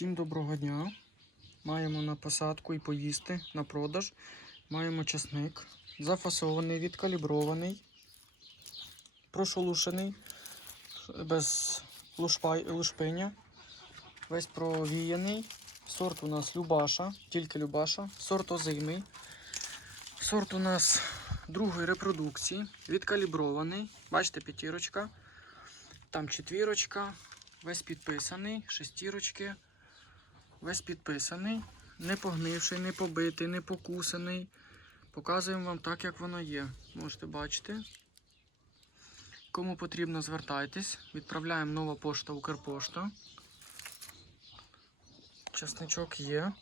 Всім доброго дня. Маємо на посадку і поїсти на продаж. Маємо часник. Зафасований, відкалібрований, прошолушений, без лушпиня. Весь провіяний. Сорт у нас Любаша, тільки Любаша. Сорт озимий. Сорт у нас другої репродукції. Відкалібрований. Бачите, п'ятірочка. Там четвірочка. Весь підписаний, шестірочки. Весь підписаний. Не погнивший, не побитий, не покусаний. Показуємо вам так, як воно є. Можете бачити. Кому потрібно, звертайтесь. Відправляємо нова пошта Укрпошта. Часничок є.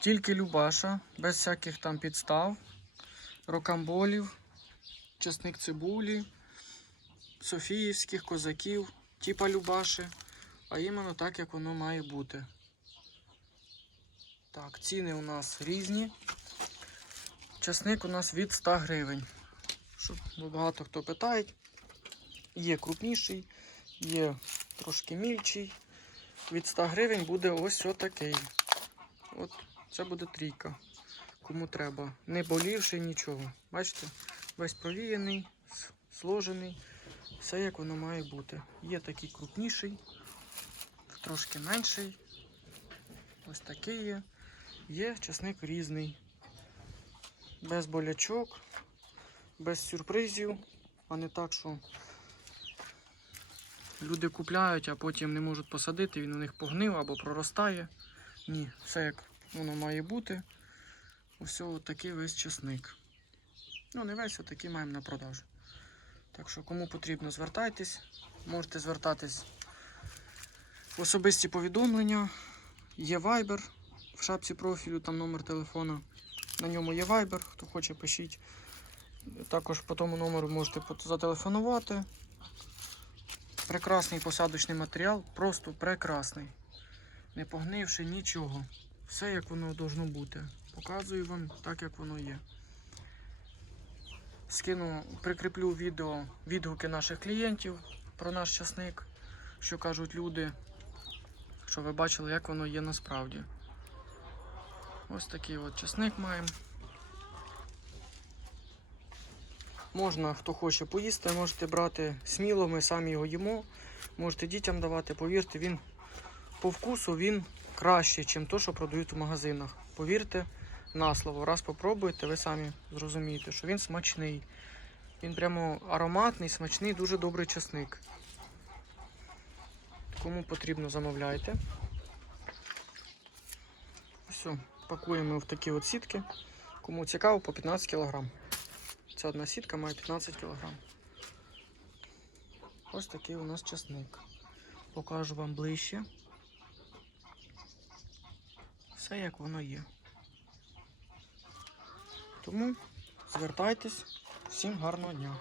Тільки Любаша, без всяких там підстав, рокамболів, часник цибулі, Софіївських козаків, типа Любаши, а іменно так, як воно має бути. Так, ціни у нас різні. Часник у нас від 100 гривень. Щоб багато хто питає. Є крупніший, є трошки мільчий. Від 100 гривень буде ось отакий. От це буде трійка. Кому треба. Не болівший нічого. Бачите? Весь провіяний, сложений. Все як воно має бути. Є такий крупніший, трошки менший. Ось такий є. Є часник різний. Без болячок, без сюрпризів, а не так, що люди купляють, а потім не можуть посадити, він у них погнив або проростає. Ні, все як воно має бути. Ось такий весь часник. Ну, не весь, отакий маємо на продажу. Так що, кому потрібно, звертайтесь. Можете звертатись в особисті повідомлення. Є Viber в шапці профілю, там номер телефона. На ньому є Viber, хто хоче, пишіть. Також по тому номеру можете зателефонувати. Прекрасний посадочний матеріал, просто прекрасний. Не погнивши нічого. Все як воно должно бути. Показую вам так, як воно є. Скину, прикріплю відео відгуки наших клієнтів про наш часник, що кажуть люди, що ви бачили, як воно є насправді. Ось такий от часник маємо. Можна, хто хоче поїсти, можете брати сміло, ми самі його їмо. Можете дітям давати, повірте, він по вкусу він краще, ніж то, що продають в магазинах. Повірте на слово. Раз попробуєте, ви самі зрозумієте, що він смачний. Він прямо ароматний, смачний, дуже добрий часник. Кому потрібно, замовляйте. Все, пакуємо в такі от сітки. Кому цікаво, по 15 кг. Ця одна сітка має 15 кг. Ось такий у нас часник. Покажу вам ближче. Все як воно є. Тому звертайтесь. Всім гарного дня.